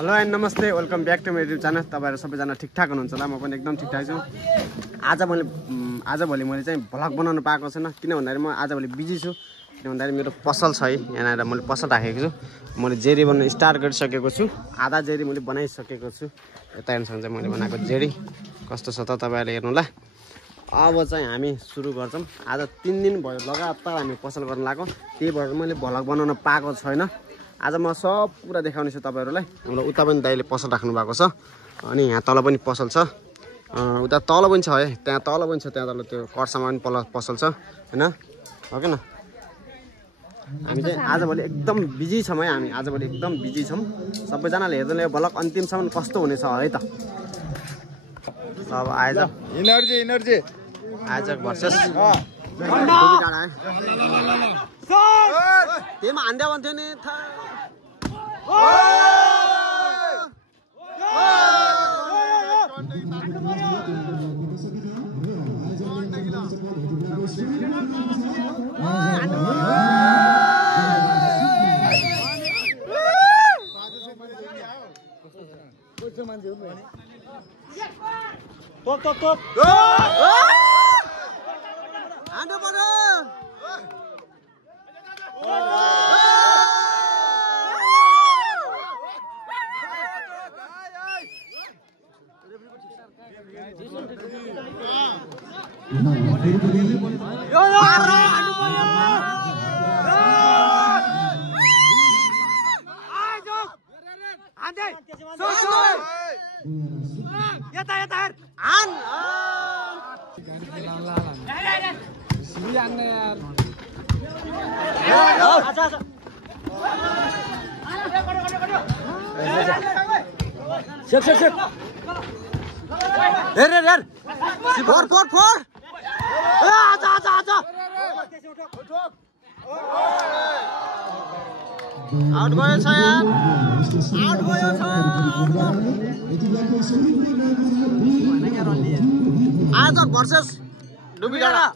Hello and नमस्ते, welcome back to my YouTube channel. तपाईहरु सबैजना ठिकठाक हुनुहुन्छ होला? म पनि एकदम ठिकठाक छु। आजभोलि मैले चाहिँ भ्लग बनाउन पाएको छैन, किन भन्दाखेरि म आजभोलि बिजी छु। किन भन्दाखेरि मेरो पसल छ है, यहाँ आएर मैले पसल राखेको छु। मैले जेरी बनाउन स्टार्ट गरिसकेको छु, आधा जेरी मैले बनाइसकेको छु। यता हेर्नुहुन्छ चाहिँ मैले बनाएको जेरी कस्तो छ त तपाईहरुले हेर्नु ल। अब चाहिँ हामी सुरु गर्छौं। आज 3 दिन भयो लगातार हामी पसल गर्न लाग्यो, त्यही भएर मैले भ्लग बनाउन पाएको छैन। आज म सब पुरा देखाउने छु तपाईहरुलाई। हाम्रो उता पनि दाइले पसल राख्नु भएको छ, अनि यहाँ तल पनि पसल छ, उता तल पनि छ है, त्यहाँ तल पनि छ, त्यहाँ तल त्यो कर्सामा पनि पसल छ हैन, हो किन? हामी चाहिँ आजभोलि एकदम बिजी छौँ है, हामी आजभोलि एकदम बिजी छौँ। सबैजनाले हेर्दै भ्लग अन्तिमसम्म कस्तो हुनेछ है त। अब आइज इनर्जी आइज भर्सेस तेमा हान्दा भन्थ्यो नि top ando pada Siap. Her. For. Aja. Out भयो छ यार, आउट भयो छ। आज भर्सेस डुबीडाँडा।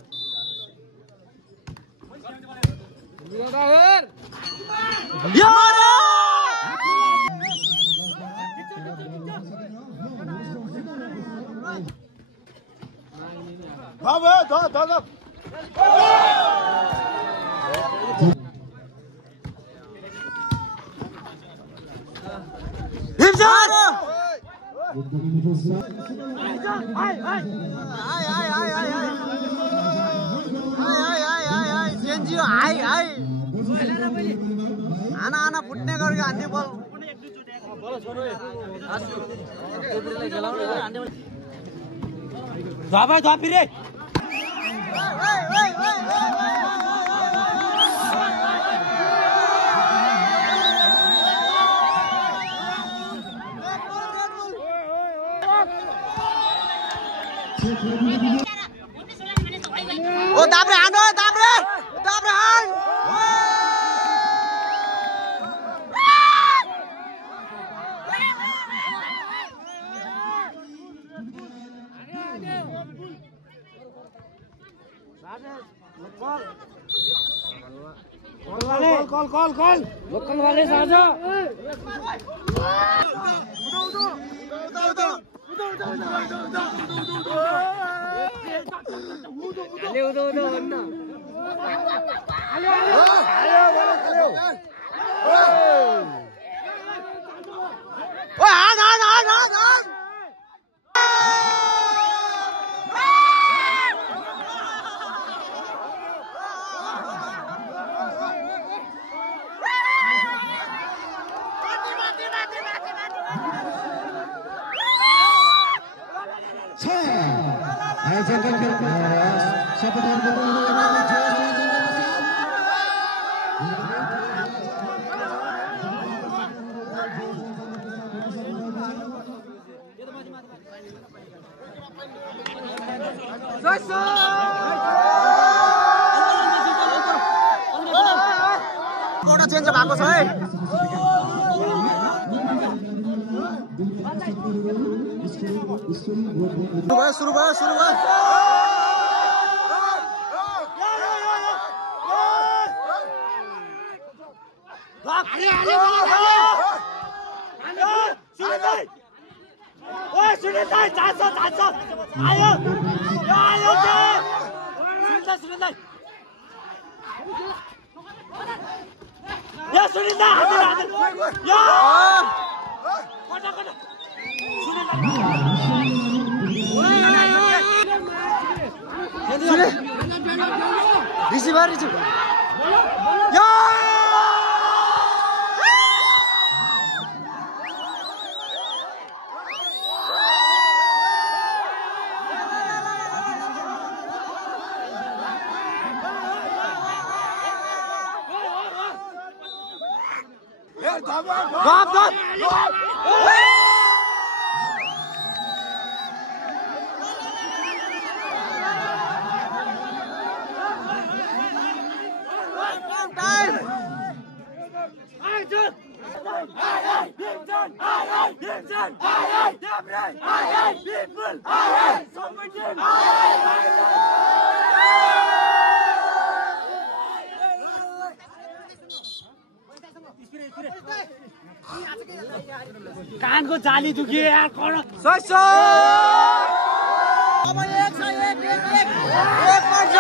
आना फुट्ने गरी हान्ने बल धापी रे। ओ दाब्रे हान्नु, दाब्रे हान। कॉल लोकल वाले साझा कोटा चेन्ज भएको छ है। सुरु भयो रिसिभर रिसिभ कानको जाली दुखियो यार कर्ण अब एक पर्छ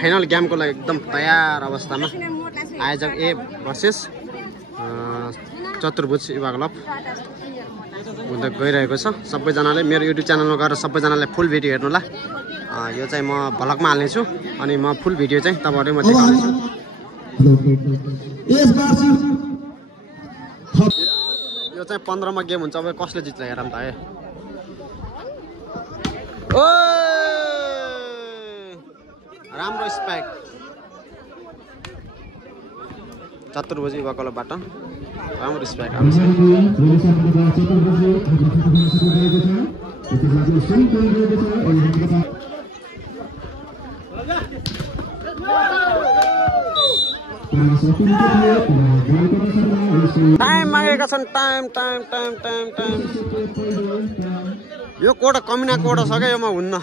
फाइनल गेमको लागि एकदम तयार अवस्थामा आयोजक ए भर्सेस चतुर्भुज युवा क्लब हुँदै गइरहेको छ। सबैजनाले मेरो युट्युब च्यानलमा गएर सबैजनाले फुल भिडियो हेर्नु होला। यो चाहिँ म भ्लगमा हाल्नेछु अनि म फुल भिडियो चाहिँ तपाईहरुले म देखाउनेछु। यो चाहिँ 15 मा गेम हुन्छ। अब कसले जित्छ हेरौँ त है। ओ राम्रो स्पाइक चतुर्भुज युवा क्लबबाट राम्रो स्पाइक आउँछ। टाइम मागेका छन्। टाइम यो कोडा कमिना कोडा छ क्या, योमा हुन्न।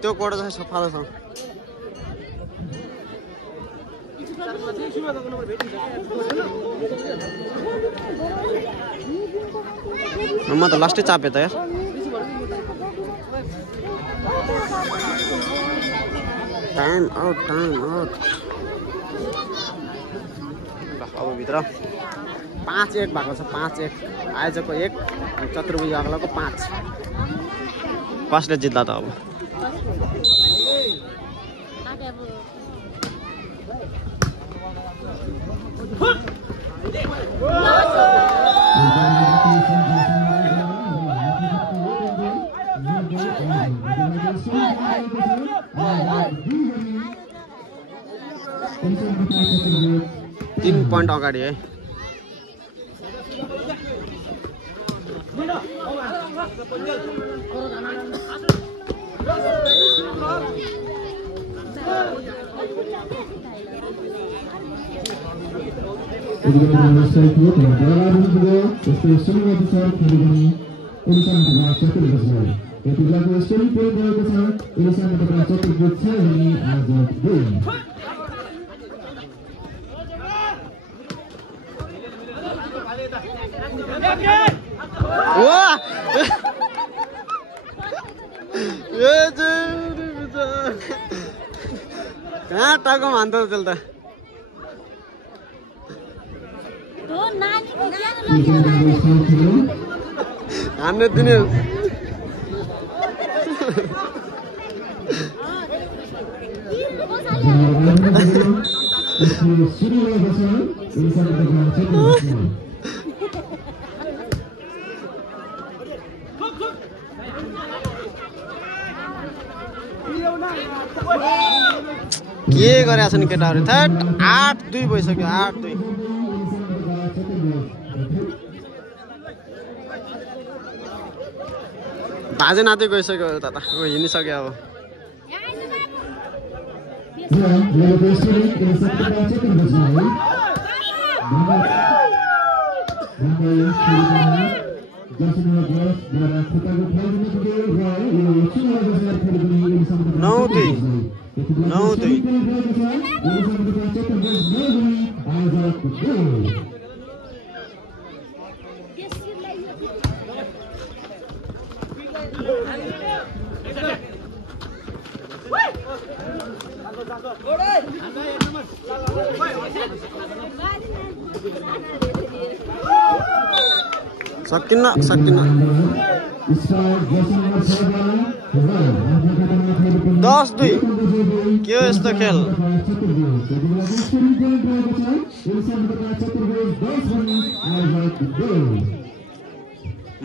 त्यो कोडा चाहिँ सफा छ। म त लास्टै चापे त यार। टाइम आउट अब भित्र 5-1 भएको छ। 5-1 आयोजकको 1 चतुर्भुज अग्लाको 5। कसले जित्ला त अब। तीन पॉइंट अगाडि है। कहाँ टाउको हान्छ त्यसले त हान्ने दिने के गरेका छन् केटाहरू थट 8-2 भइसक्यो 8-2 बाजे नाते गइसक्यो त हिँडिसक्यो अब सकिन्न 10-2 के हो यस्तो खेल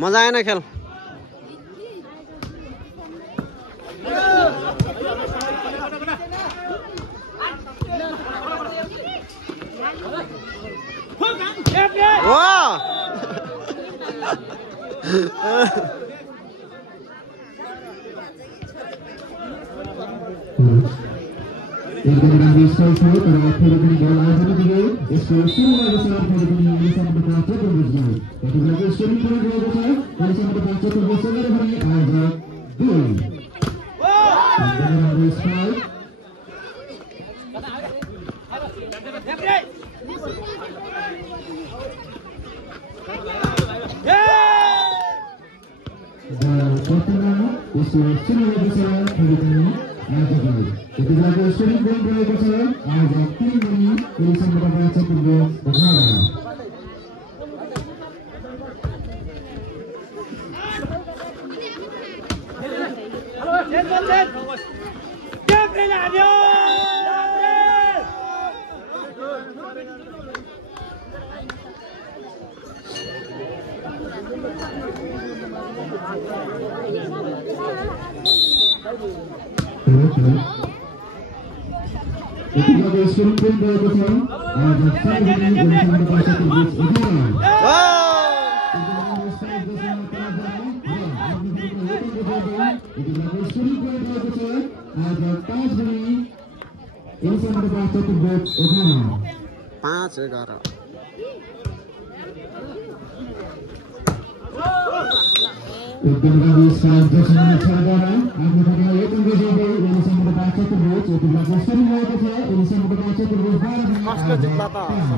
मजा आएन खेल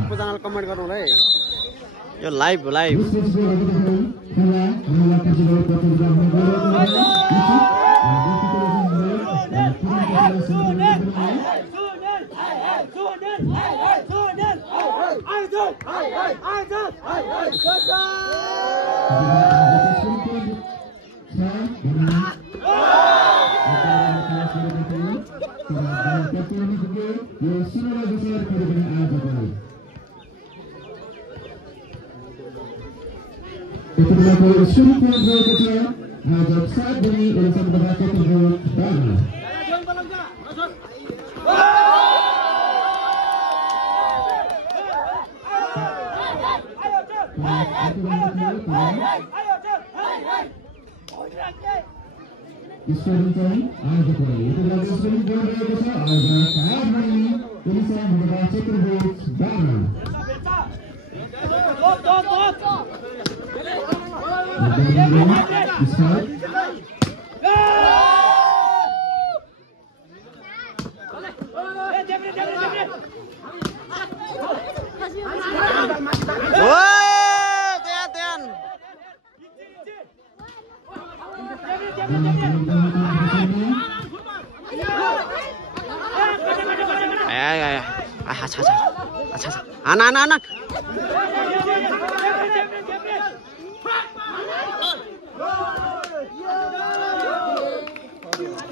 सबैजनाले कमेन्ट गर्नु है यो लाइभ अच्छा आना आना आना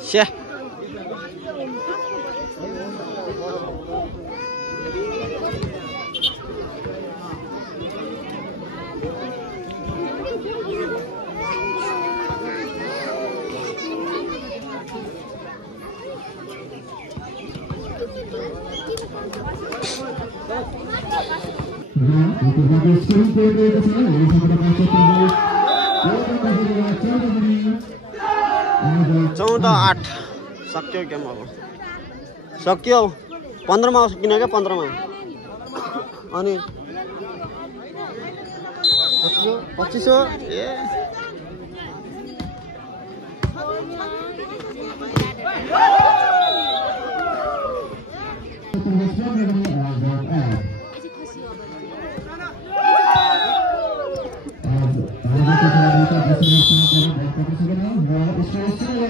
छे चौध 8 सक्यो गेम अब सक्यो 15 मा किन क्या 15 मा अनि 25 ए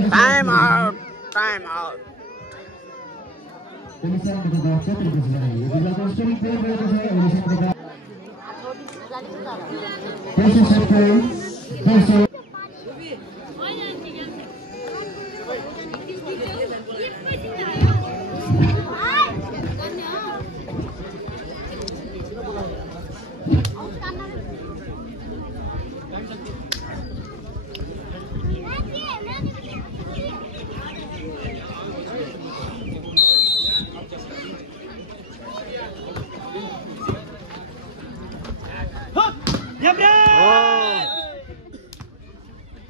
Time out. Time out.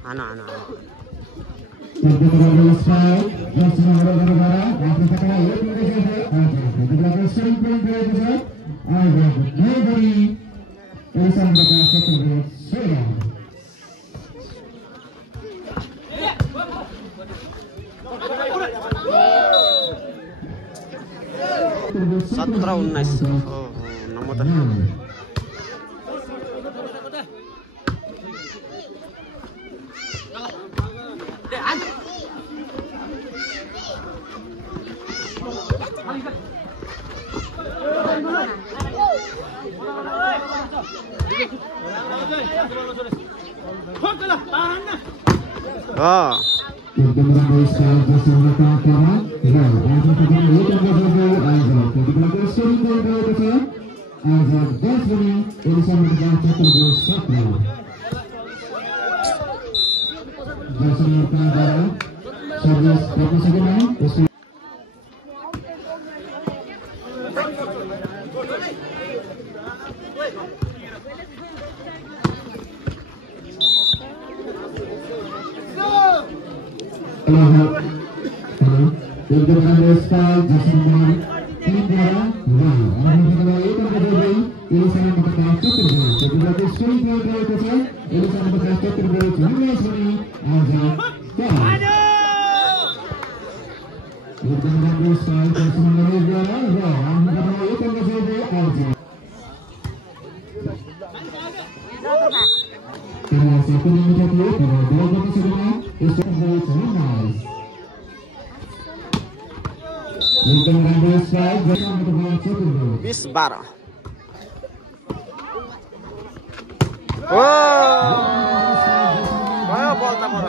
Ana. Satra 19 nomor Bis 12. Ayo bola tambah.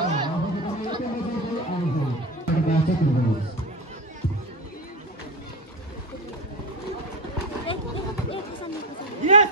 Yes.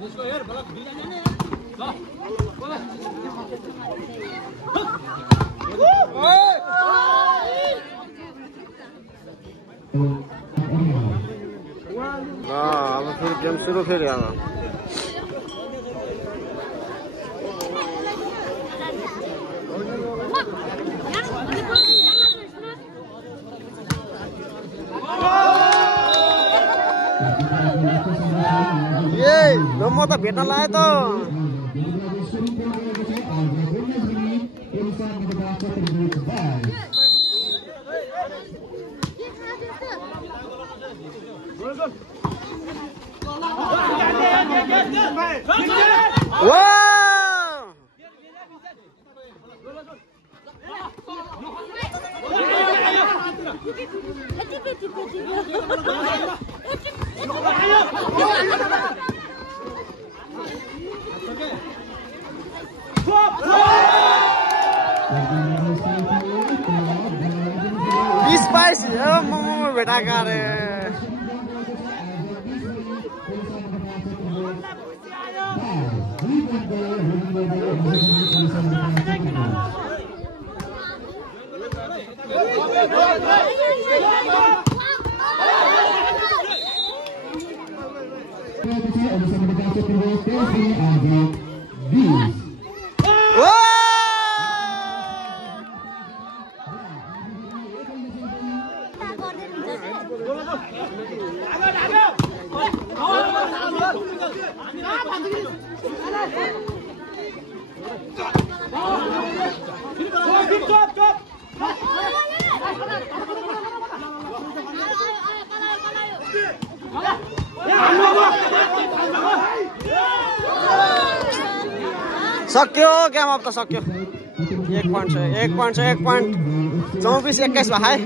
अब फेरि गेम सुरु फेरि अब नम्बर त भेट्न लाग्यो त भेटाएका अरे सक्यो गेम अब त सक्यो 1 पोइन्ट छ 1 पोइन्ट 24-21 भाइ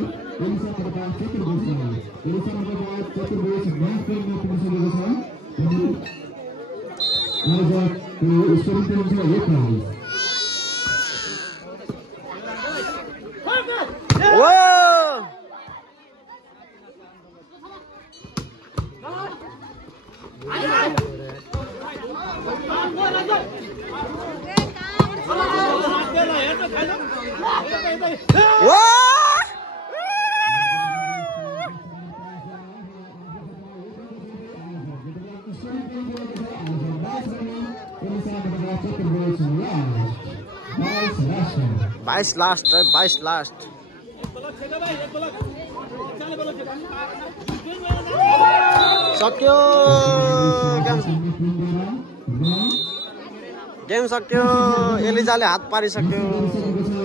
बाइस लास्ट सक्यो गेम सक्यो एलिजाले हात पारिसक्यो